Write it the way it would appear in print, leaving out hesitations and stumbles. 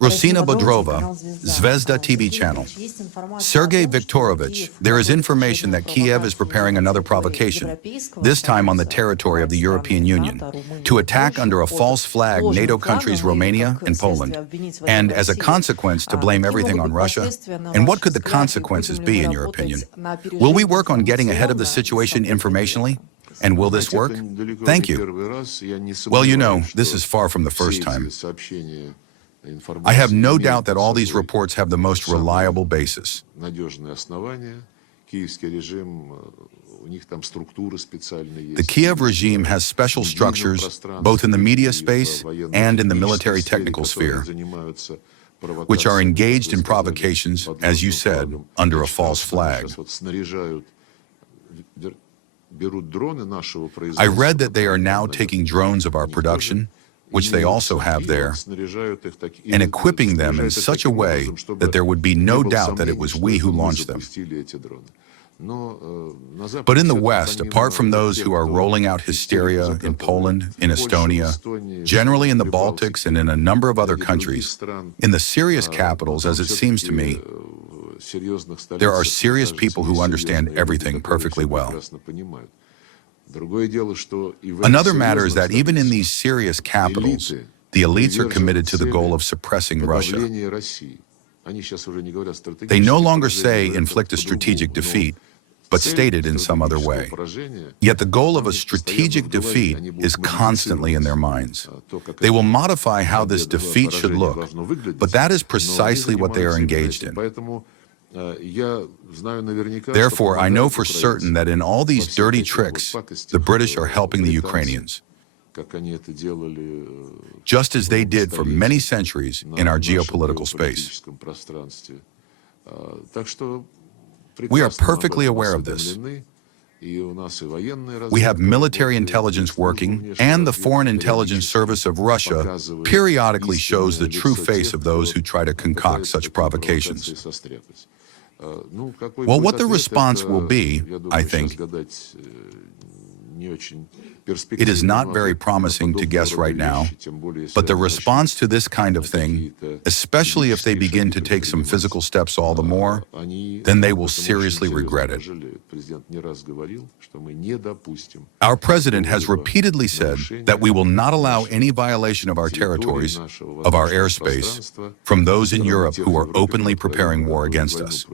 Rosina Bodrova, Zvezda TV channel. Sergey Viktorovich, there is information that Kiev is preparing another provocation, this time on the territory of the European Union, to attack under a false flag NATO countries Romania and Poland, and as a consequence to blame everything on Russia. And what could the consequences be, in your opinion? Will we work on getting ahead of the situation informationally? And will this work? Thank you. Well, you know, this is far from the first time. I have no doubt that all these reports have the most reliable basis. The Kiev regime has special structures, both in the media space and in the military technical sphere, which are engaged in provocations, as you said, under a false flag. I read that they are now taking drones of our production, which they also have there, and equipping them in such a way that there would be no doubt that it was we who launched them. But in the West, apart from those who are rolling out hysteria in Poland, in Estonia, generally in the Baltics and in a number of other countries, in the serious capitals, as it seems to me, there are serious people who understand everything perfectly well. Another matter is that even in these serious capitals, the elites are committed to the goal of suppressing Russia. They no longer say inflict a strategic defeat, but state it in some other way. Yet the goal of a strategic defeat is constantly in their minds. They will modify how this defeat should look, but that is precisely what they are engaged in. Therefore, I know for certain that in all these dirty tricks, the British are helping the Ukrainians, just as they did for many centuries in our geopolitical space. We are perfectly aware of this. We have military intelligence working, and the Foreign Intelligence Service of Russia periodically shows the true face of those who try to concoct such provocations. Well, what the response will be, I think, it is not very promising to guess right now, but the response to this kind of thing, especially if they begin to take some physical steps all the more, then they will seriously regret it. Our president has repeatedly said that we will not allow any violation of our territories, of our airspace, from those in Europe who are openly preparing war against us.